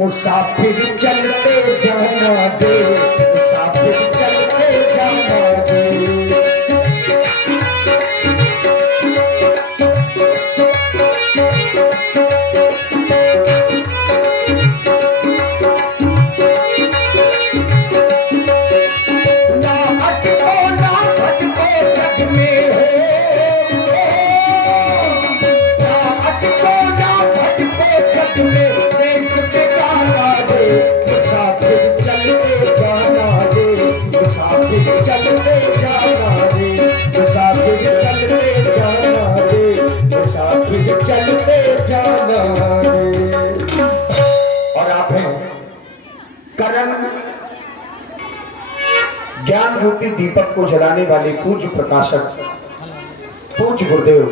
मुसाफिर चलते जाना दे, मुसाफिर चलते जाना दे। ना अटको ना भटको जग में हो, ना अटको ना भटको जग में, देश पे जाना दे, मुसाफिर चलते जाना दे, मुसाफिर चलते जाना दे, मुसाफिर चलते जाना दे, मुसाफिर चलते जाना दे। और आप हैं कर्म ज्ञान रूपी दीपक को जलाने वाले पूज्य प्रकाशक पूज्य गुरुदेव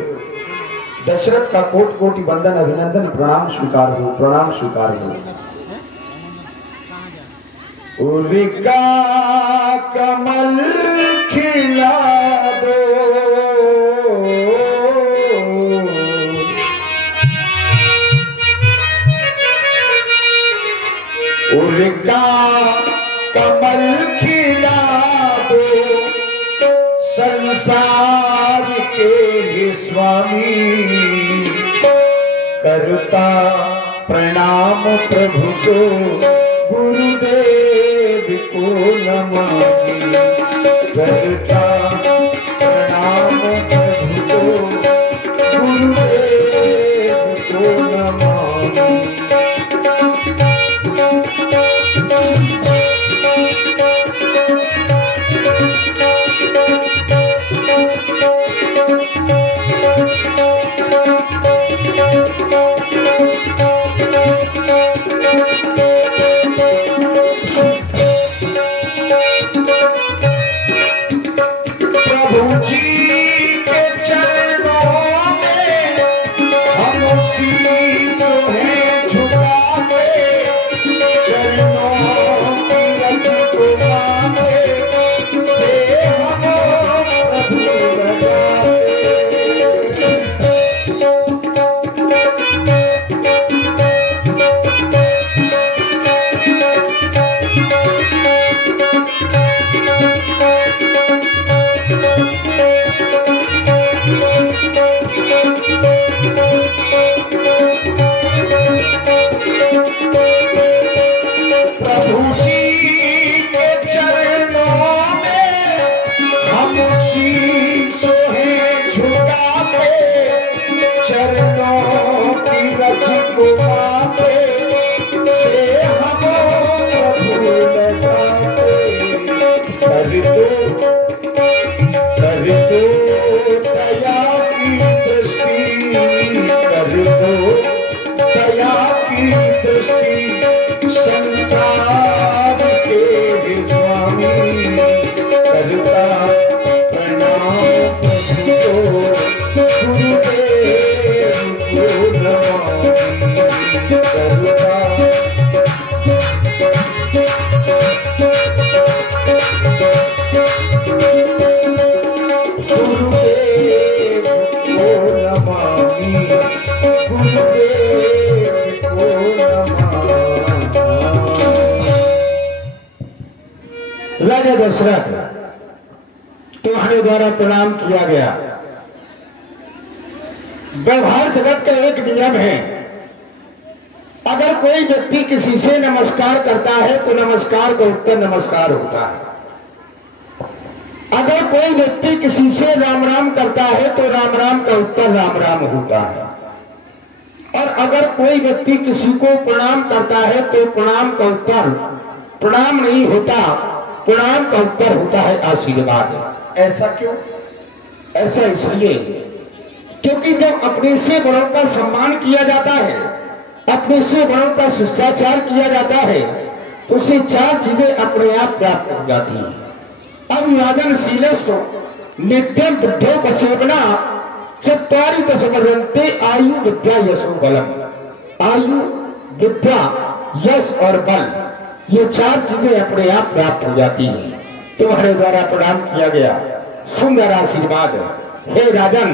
दशरथ का कोटि कोटि वंदन अभिनंदन प्रणाम स्वीकार हो, प्रणाम स्वीकार हो। उलिका कमल खिला दो, उलिका कमल खिला दो, संसार के ही स्वामी करता प्रणाम प्रभु को, गुरुदेव को नमामि, करता प्रणाम प्रभु को, गुरुदेव को नमामि। राजा दशरथ तुम्हारे द्वारा प्रणाम किया गया। व्यवहार जगत का एक नियम है, अगर कोई व्यक्ति किसी से नमस्कार करता है तो नमस्कार का उत्तर नमस्कार होता है। अगर कोई व्यक्ति किसी से राम राम करता है तो राम राम का उत्तर राम राम होता है। और अगर कोई व्यक्ति किसी को प्रणाम करता है तो प्रणाम का उत्तर प्रणाम नहीं होता, प्रणाम का उत्तर होता है आशीर्वाद। ऐसा क्यों? ऐसा इसलिए क्योंकि जब अपने से बड़ों का सम्मान किया जाता है, अपने से बड़ों का शिष्टाचार किया जाता है, तो उसे चार चीजें अपने आप प्राप्त हो जाती हैं। अभिवादन शीलस्व नित्यम बुद्धोपसेवना चत्वारि दशवर्षन्ते आयु विद्या यशो बलम। आयु, विद्या, यश और बल, ये चार चीजें अपने आप प्राप्त हो जाती हैं। तुम्हारे द्वारा प्रणाम किया गया, सुंदर आशीर्वाद। हे राजन,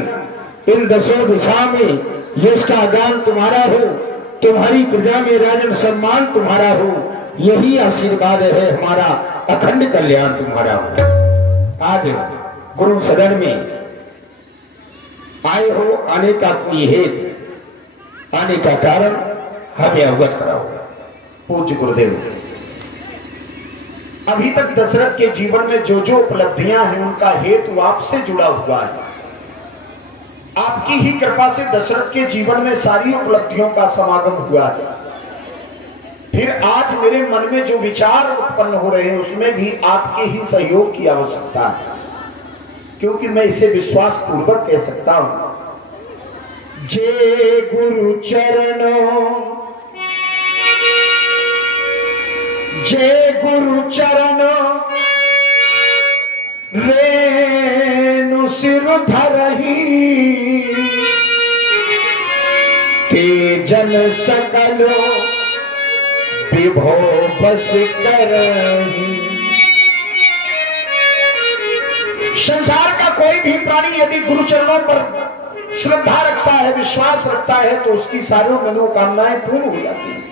इन दसों दिशा में यश का ज्ञान तुम्हारा हो, तुम्हारी प्रजा में राजन सम्मान तुम्हारा हो, यही आशीर्वाद है हमारा, अखंड कल्याण तुम्हारा हो। आज गुरु सदन में आए हो, आने का कोई हेतु, आने का कारण हमें अवगत कराओ। पूज्य गुरुदेव, अभी तक दशरथ के जीवन में जो जो उपलब्धियां हैं उनका हेतु आपसे जुड़ा हुआ है। आपकी ही कृपा से दशरथ के जीवन में सारी उपलब्धियों का समागम हुआ है। फिर आज मेरे मन में जो विचार उत्पन्न हो रहे हैं उसमें भी आपके ही सहयोग की आवश्यकता है, क्योंकि मैं इसे विश्वास पूर्वक कह सकता हूं। जय गुरु चरणों, जय गुरु चरणों, रेणु सिर धरही, तेजन सकल विभो बस करही। संसार का कोई भी प्राणी यदि गुरु चरणों पर श्रद्धा रखता है, विश्वास रखता है, तो उसकी सारी मनोकामनाएं पूर्ण हो जाती हैं।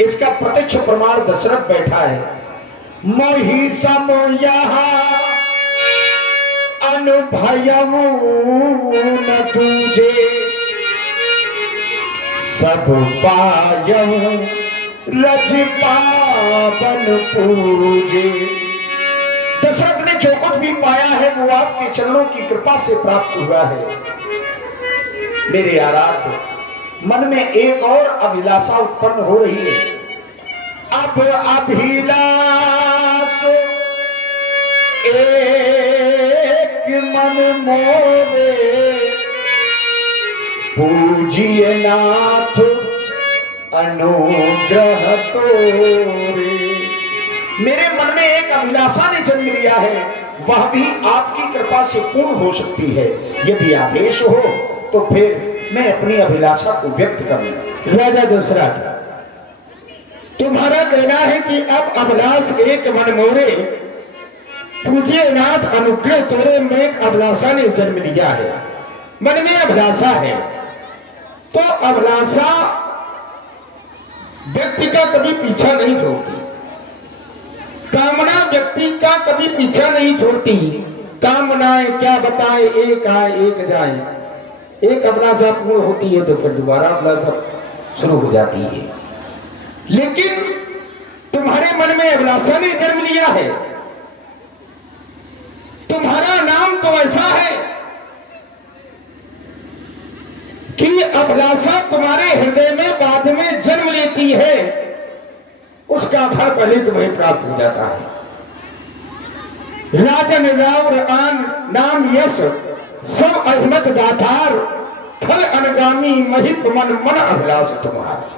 इसका प्रत्यक्ष प्रमाण दशरथ बैठा है। मोहि सम यहाँ अनुभयऊ न दूजे, सब पायऊ रज पावन पूजे। दशरथ ने जो कुछ भी पाया है वो आपके चरणों की कृपा से प्राप्त हुआ है। मेरे आराध्य, मन में एक और अभिलाषा उत्पन्न हो रही है। अब अभिलाष एक मन मोरे, पूजिए नाथ अनुग्रह तोरे। मेरे मन में एक अभिलाषा ने जन्म लिया है, वह भी आपकी कृपा से पूर्ण हो सकती है। यदि आदेश हो तो फिर मैं अपनी अभिलाषा को व्यक्त करूंगा। राजा दशरथ, तुम्हारा कहना है कि अब अभिलाष एक मन मोरे, पूजे नाथ अनुग्रह तोरे में एक अभिलाषा ने जन्म लिया है। मन में अभिलाषा है तो अभिलाषा व्यक्ति का कभी पीछा नहीं छोड़ती, कामना व्यक्ति का कभी पीछा नहीं छोड़ती। कामनाएं क्या बताएं, एक आए एक जाए। एक अभिलाषा पूर्ण होती है तो फिर दोबारा अभिलाषा शुरू हो जाती है। लेकिन तुम्हारे मन में अभिलाषा ने जन्म लिया है। तुम्हारा नाम तो ऐसा है कि अभिलाषा तुम्हारे हृदय में बाद में जन्म लेती है, उसका फल पहले तुम्हें प्राप्त हो जाता है। राजन राव आन नाम यश सब अहिमत दातार, फल अनुगामी महित मन मन अभिलाष तुम्हारा।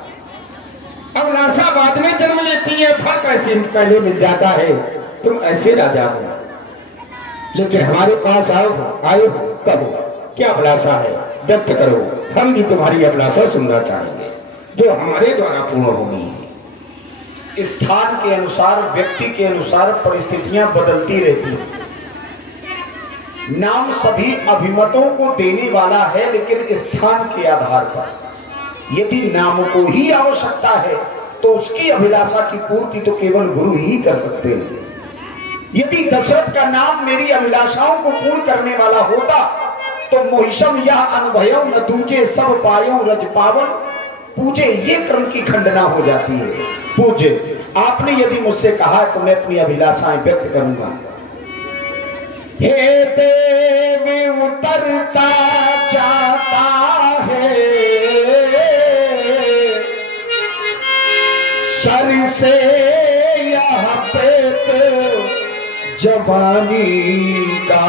अभिलाषा बाद में जन्म लेती है, फल कैसे पहले मिल जाता है। तुम ऐसे राजा हो, लेकिन हमारे पास आए हो, कहो क्या अभिलाषा है, व्यक्त करो। हम भी तुम्हारी अभिलाषा सुनना चाहेंगे जो हमारे द्वारा पूर्ण होगी। स्थान के अनुसार, व्यक्ति के अनुसार परिस्थितियां बदलती रहती हैं। नाम सभी अभिमतों को देने वाला है, लेकिन स्थान के आधार पर। यदि नाम को ही आवश्यकता है तो उसकी अभिलाषा की पूर्ति तो केवल गुरु ही कर सकते हैं। यदि दशरथ का नाम मेरी अभिलाषाओं को पूर्ण करने वाला होता तो मोहिशम यह अनुभव न दूजे, सब पायो रज पावन पूजे, ये क्रम की खंडना हो जाती है। पूज्य, आपने यदि मुझसे कहा तो मैं अपनी अभिलाषाएं व्यक्त करूंगा। हे देव उतरता जाता है, सर से यह पेट जवानी का,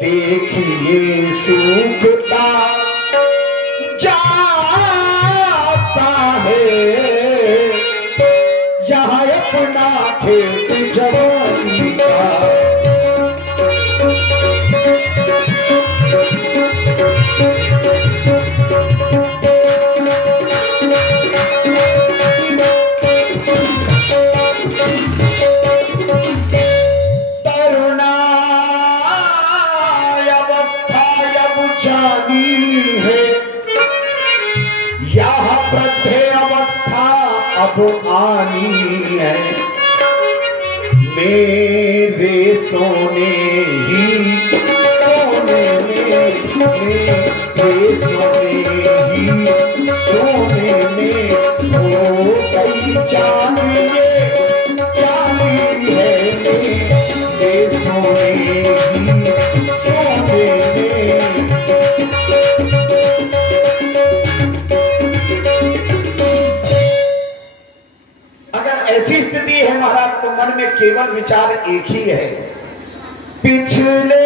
देखिए सूखता जाता है, यहाँ अपना खेत जवानी का। अब आनी है, मेरे सोने ही सोने में, मेरे सोने ही सोने में हो गई जान, ये जानी है मेरे सोने ही सोने में। अगर ऐसी स्थिति है महाराज तो मन में केवल विचार एक ही है, पिछले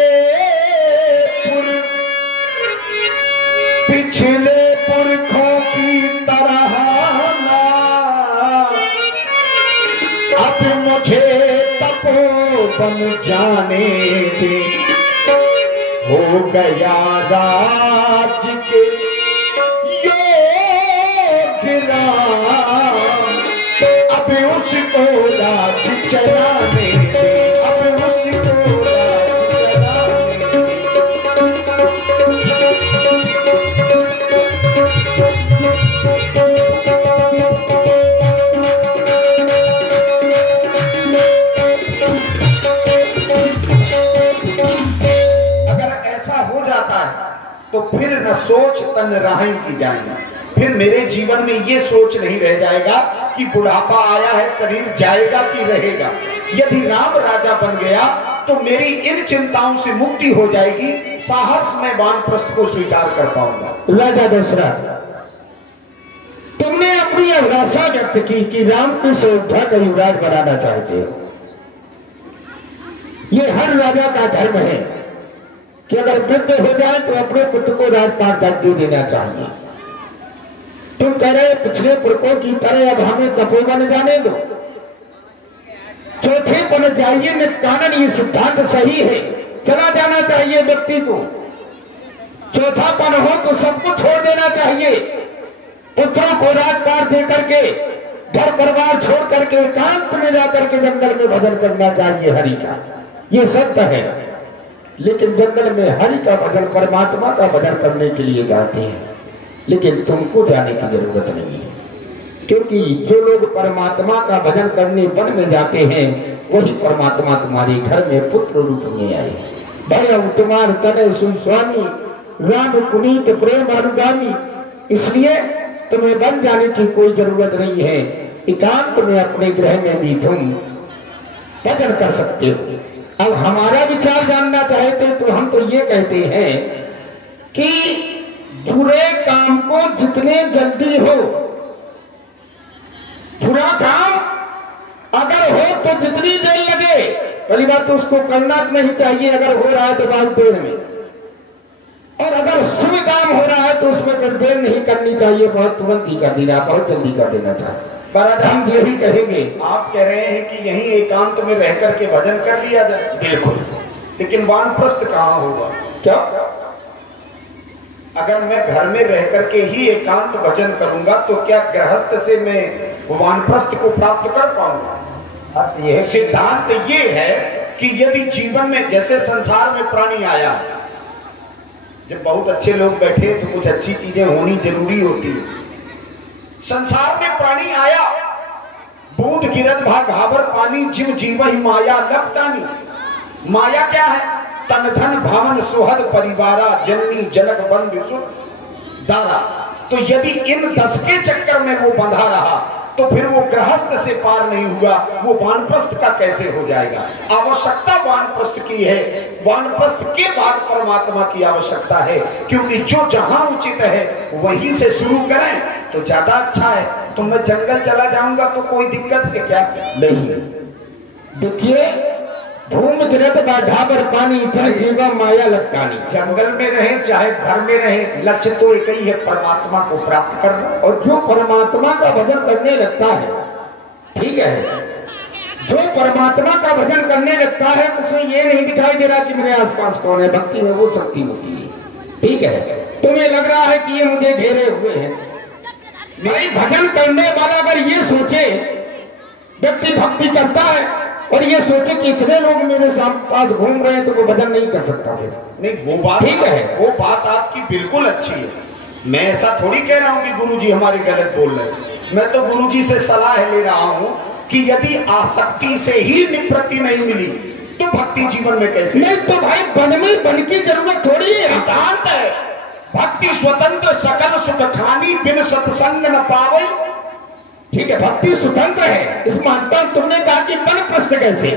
पुरखों की तरह ना अब मुझे तपोवन जाने दे, हो गया राज के योग राम, अब उसको राज चलाने दे, अब उसको राज चलाने दे। तो फिर न सोच तन राहें की जाएंगे, फिर मेरे जीवन में ये सोच नहीं रह जाएगा कि बुढ़ापा आया है शरीर जाएगा कि रहेगा। यदि राम राजा बन गया तो मेरी इन चिंताओं से मुक्ति हो जाएगी, साहस में वानप्रस्थ को स्वीकार कर पाऊंगा। राजा दशरथ, तुमने अपनी अभिलाषा व्यक्त की कि राम की अयोध्या का युवराज बनाना चाहते हो। ये हर राजा का धर्म है कि अगर वृद्ध हो जाए तो अपने पुत्र को राजपाट दे देना चाहिए। तुम कह रहे पिछले पुरखों की तरह अब हमें तपोवन जाने दो, चौथे पन जाइए न कानन, ये सिद्धांत सही है, चला जाना चाहिए व्यक्ति को। चौथा पन हो तो सब कुछ छोड़ देना चाहिए, पुत्रों को राजपाट दे करके घर परिवार छोड़ करके एकांत में जाकर के जंगल में भजन करना चाहिए हरि का। ये सत्य है, लेकिन जंगल में हरि का भजन परमात्मा का भजन करने के लिए जाते हैं, लेकिन तुमको जाने की जरूरत नहीं है, क्योंकि जो लोग परमात्मा का भजन करने वन में जाते हैं वही परमात्मा तुम्हारे घर में पुत्र रूप में आए। भय तुम्हार तनय सुन स्वामी, राम पुनीत प्रेम अनुगामी, इसलिए तुम्हें वन जाने की कोई जरूरत नहीं है, एकांत में अपने गृह में भी तुम भजन कर सकते हो। अब हमारा विचार जानना चाहते तो हम तो ये कहते हैं कि बुरे काम को जितने जल्दी हो, बुरा काम अगर हो तो जितनी देर लगे, पहली बात तो उसको करना नहीं चाहिए अगर हो रहा है तो बहुत देर में, और अगर शुभ काम हो रहा है तो उसमें देर नहीं करनी चाहिए, बहुत तुरंत ही कर देना, बहुत जल्दी कर देना चाहिए। महाराज हम यही कहेंगे, आप कह रहे हैं कि यही एकांत में रह करके भजन कर लिया जाए। बिल्कुल, लेकिन वानप्रस्थ कहाँ होगा? क्या अगर मैं घर में रह करके ही एकांत भजन करूंगा तो क्या गृहस्थ से मैं वानप्रस्थ को प्राप्त कर पाऊंगा? सिद्धांत ये है कि यदि जीवन में जैसे संसार में प्राणी आया, जब बहुत अच्छे लोग बैठे तो कुछ अच्छी चीजें होनी जरूरी होती है। संसार में प्राणी आया, बूंद गिरत भाग घावर पानी, जिम जीवहि माया लपटानी। माया क्या है? तन धन भावन सुहद परिवारा, जननी जनक बंधु सुत दारा। तो यदि इन 10 के चक्कर में वो बंधा रहा तो फिर वो गृहस्थ से पार नहीं हुआ, वो वानप्रस्थ का कैसे हो जाएगा? आवश्यकता वानप्रस्थ की है, वानप्रस्थ के बाद परमात्मा की आवश्यकता है, क्योंकि जो जहां उचित है वहीं से शुरू करें तो ज्यादा अच्छा है। तो मैं जंगल चला जाऊंगा तो कोई दिक्कत है क्या? नहीं। देखिए, धूम गिरत ढाबर पानी, जन जीवा माया लटकानी। जंगल में रहे चाहे घर में रहे, लक्ष्य तो एक ही है, परमात्मा को प्राप्त करना। और जो परमात्मा का भजन करने लगता है, ठीक है, जो परमात्मा का भजन करने लगता है उसे ये नहीं दिखाई दे रहा कि मेरे आसपास कौन है, भक्ति में वो शक्ति होती है, ठीक है। तुम्हें लग रहा है कि ये मुझे घेरे हुए हैं, भाई भजन करने वाला अगर ये सोचे, व्यक्ति भक्ति करता है और ये सोचे कि इतने लोग मेरे पास घूम रहे हैं तो वो भजन नहीं कर सकता है। नहीं, वो बात ठीक है, वो बात आपकी बिल्कुल अच्छी है। मैं ऐसा थोड़ी कह रहा हूँ कि गुरुजी हमारे गलत बोल रहे हैं, मैं तो गुरुजी से सलाह ले रहा हूं कि यदि आसक्ति से ही निवृत्ति नहीं मिली तो भक्ति जीवन में कैसे? नहीं तो भाई बन में बन की जरूरत थोड़ी है, सिद्धांत है भक्ति स्वतंत्र सकल सुख खानी बिन सत्संग न पावई। ठीक है, भक्ति स्वतंत्र है, इस मानता हूं। तुमने कहा कि बन प्रश्न कैसे?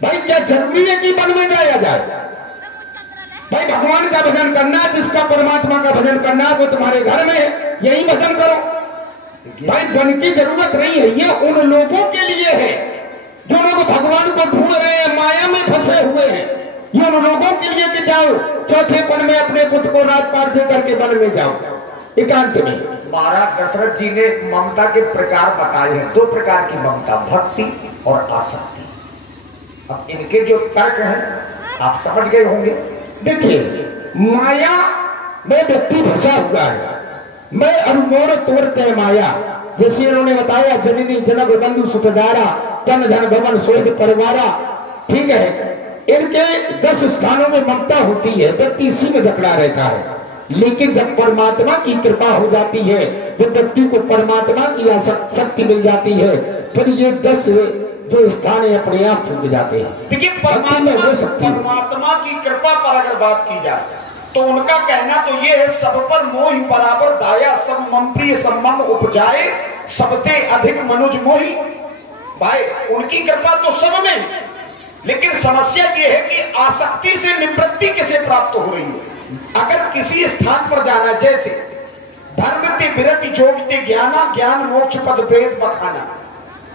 भाई क्या जरूरी है कि बन में जाया जाए? भाई भगवान का भजन करना, जिसका परमात्मा का भजन करना, वो तुम्हारे घर में है, यही भजन करो। भाई बन की जरूरत नहीं है, ये उन लोगों के लिए है जो लोग भगवान को ढूंढ रहे हैं, माया में फंसे हुए हैं। ये उन लोगों के लिए कि जाओ चौथे पन में अपने पुत्र को राजपाट दे करके वन में जाओ एकांत में। महाराज दशरथ जी ने ममता के प्रकार बताए हैं, 2 प्रकार की ममता, भक्ति और आसक्ति। अब इनके जो तर्क हैं आप समझ गए होंगे। देखिए, माया में व्यक्ति फंसा हुआ है, मैं अनुमोड़ तोड़ते माया। जैसे इन्होंने बताया, जननी जनक बंधु सुतदारा तन धन भवन सोहित परिवारा। ठीक है, इनके 10 स्थानों में ममता होती है, व्यक्ति इसी में जकड़ा रहता है। लेकिन जब परमात्मा की कृपा हो जाती है, जब व्यक्ति को परमात्मा की शक्ति मिल जाती है, फिर ये 10 जो स्थान है अपने आप छूट जाते हैं। देखिए, परमात्मा की कृपा पर अगर बात की जाए तो उनका कहना तो ये है, सब पर मोहि बराबर दाया, सब मम प्रिय सब मम उपजाए, सबते अधिक मनुज मोहि। भाई उनकी कृपा तो सब में, लेकिन समस्या ये है कि आसक्ति से निवृत्ति कैसे प्राप्त हो रही है। अगर किसी स्थान पर जाना, जैसे धर्म ते विरति जोगते ज्ञाना, ज्ञान मोक्ष पद वेद बखाना,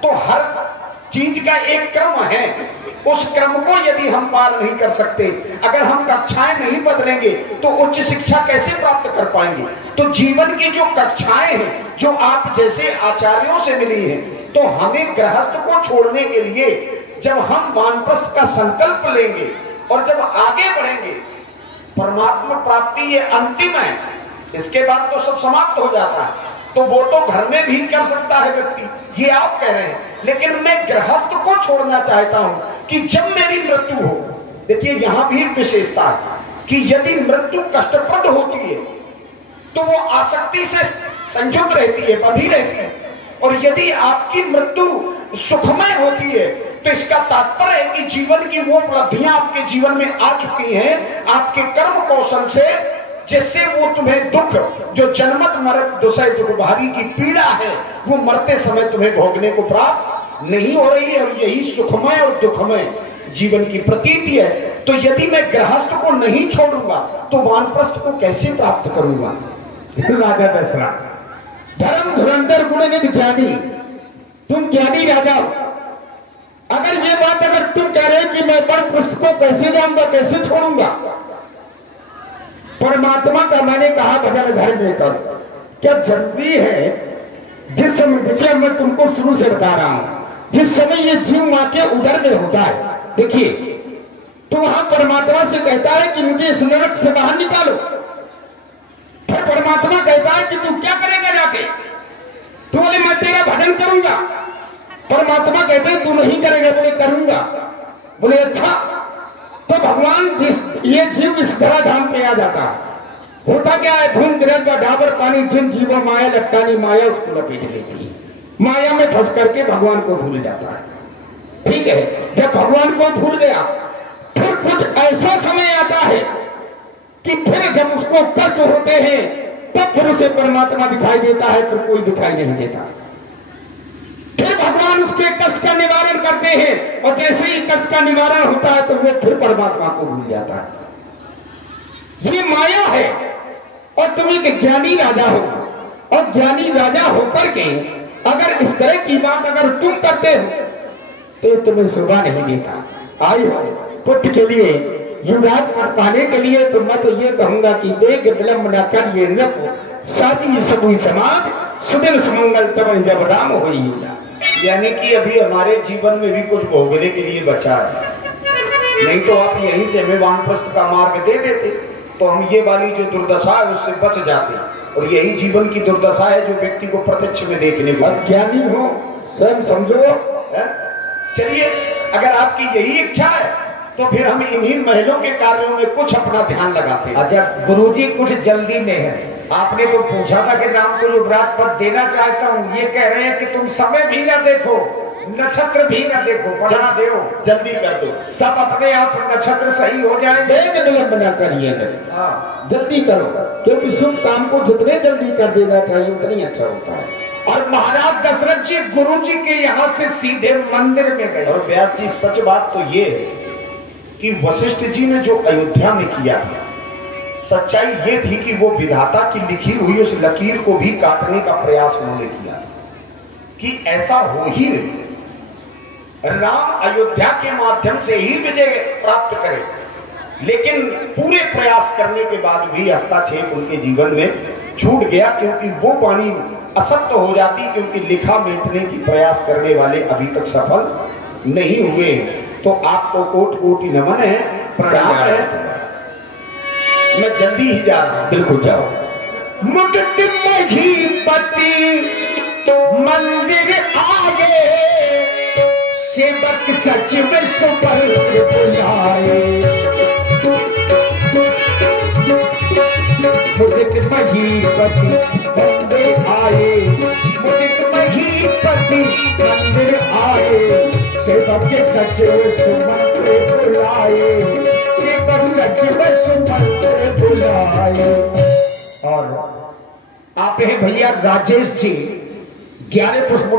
तो हर चीज का एक क्रम है। उस क्रम को यदि हम पार नहीं कर सकते, अगर हम कक्षाएं नहीं बदलेंगे तो उच्च शिक्षा कैसे प्राप्त कर पाएंगे? तो जीवन की जो कक्षाएं हैं, जो आप जैसे आचार्यों से मिली हैं, तो हमें गृहस्थ को छोड़ने के लिए जब हम वानप्रस्थ का संकल्प लेंगे और जब आगे बढ़ेंगे, परमात्मा प्राप्ति ये अंतिम है, इसके बाद तो सब समाप्त हो जाता है। तो वो तो घर में भी कर सकता है व्यक्ति, ये आप कह रहे हैं, लेकिन मैं गृहस्थ को छोड़ना चाहता हूं कि जब मेरी मृत्यु हो। देखिए, यहां भी विशेषता है कि यदि मृत्यु कष्टप्रद होती है तो वो आसक्ति से संयुक्त रहती है, बंधी रहती है, और यदि आपकी मृत्यु सुखमय होती है तो इसका तात्पर्य है कि जीवन की वो उपलब्धियां आपके जीवन में आ चुकी हैं, आपके कर्म कौशल से, जिससे वो तुम्हें दुख, जो जन्मत मरत दुसै दुख भारी की पीड़ा है, वो मरते समय तुम्हें भोगने को प्राप्त नहीं हो रही है। और यही सुखमय और दुखमय जीवन की प्रतीति है। तो यदि मैं गृहस्थ को नहीं छोड़ूंगा तो वानप्रस्थ को कैसे प्राप्त करूंगा? राजा दशरथ, धर्म धुरंधर गुणनिधि ज्ञानी, तुम ज्ञानी राजा हो। अगर ये बात अगर तुम कह रहे हो कि मैं वानप्रस्थ को कैसे जाऊंगा, कैसे छोड़ूंगा, परमात्मा का मैंने कहा भजन घर में कर, क्या जरूरी है? जिस समय, देखिए मैं तुमको शुरू से बता रहा हूं, जिस समय ये जीव मां के उदर में होता है, देखिए, तो वहां परमात्मा से कहता है कि मुझे इस नरक से बाहर निकालो। फिर परमात्मा कहता है कि तू क्या करेगा जाके? तो बोले मैं तेरा भजन करूंगा। परमात्मा कहते हैं तू नहीं करेगा, बोले करूंगा। बोले अच्छा। तो भगवान ये जीव इस धराधाम पे आ जाता है, होता क्या है, धूम ग्रह का डाबर पानी, जिन जीवों माया लटकानी, माया उसको लपेट लेती है। माया में फंस करके भगवान को भूल जाता है। ठीक है, जब भगवान को भूल गया, फिर कुछ ऐसा समय आता है कि फिर जब उसको कष्ट होते हैं, तब फिर उसे परमात्मा दिखाई देता है, फिर कोई दिखाई नहीं देता। फिर भगवान उसके कष्ट का निवारण करते हैं, और जैसे ही कष्ट का निवारण होता है तो वो फिर परमात्मा को भूल जाता है। ये माया है। और तुम एक ज्ञानी राजा हो, और ज्ञानी राजा होकर के अगर इस तरह की बात अगर तुम करते हो तो तुम्हें शोभा नहीं देता। आई हो पुत्र के लिए युवराज पद पाने के लिए, तो मैं तो ये कहूंगा कि देख विलंब न कर ये नृप, शादी सबुई समाज, सुदिन सुमंगल तब जब राम होई। यानी कि अभी हमारे जीवन में भी कुछ भोगने के लिए बचा है, नहीं तो आप यहीं से हमें वानप्रस्थ का मार्ग दे देते तो हम ये वाली जो दुर्दशा है उससे बच जाते। और यही जीवन की दुर्दशा है जो व्यक्ति को प्रत्यक्ष में देखने को। ज्ञानी हो, स्वयं समझो। चलिए, अगर आपकी यही इच्छा है तो फिर हम इन्हीं महलों के कार्यों में कुछ अपना ध्यान लगाते हैं। अच्छा गुरुजी, कुछ जल्दी में है, आपने तो पूछा था कि राम को जो व्रत पद देना चाहता हूँ, ये कह रहे हैं कि तुम समय भी ना देखो, नक्षत्र भी ना देखो, बढ़ा दो, जल्दी कर दो, सब अपने आप नक्षत्र सही हो जाएंगे। विलंब न करिए, जल्दी करो, क्योंकि शुभ काम को जितने जल्दी कर देना चाहिए उतनी अच्छा होता है। और महाराज दशरथ जी गुरु जी के यहाँ से सीधे मंदिर में गए। और व्यास जी सच बात तो ये कि वशिष्ठ जी ने जो अयोध्या में किया, सच्चाई ये थी कि वो विधाता की लिखी हुई उस लकीर को भी काटने का प्रयास उन्होंने किया कि ऐसा हो ही नहीं, राम अयोध्या के माध्यम से ही विजय प्राप्त करे। लेकिन पूरे प्रयास करने के बाद भी हस्तक्षेप उनके जीवन में छूट गया, क्योंकि वो वाणी असत्य हो जाती, क्योंकि लिखा मेटने की प्रयास करने वाले अभी तक सफल नहीं हुए। तो आपको कोटि कोटि नमन है, प्रणाम है। मैं जल्दी ही जा रहा हूं। बिल्कुल जाओ। मुकुट महीपति मंदिर आगे, सेवक सचिव सुपर बुलाए। मुकुट महीपति मंदिर आए, मुकुट महीपति मंदिर आए, सेवक सचिव सुमंत्र बुलाए, सेवक सचिव सुमंत्र बुलाए। और आप हैं भैया राजेश जी 11 पुष्प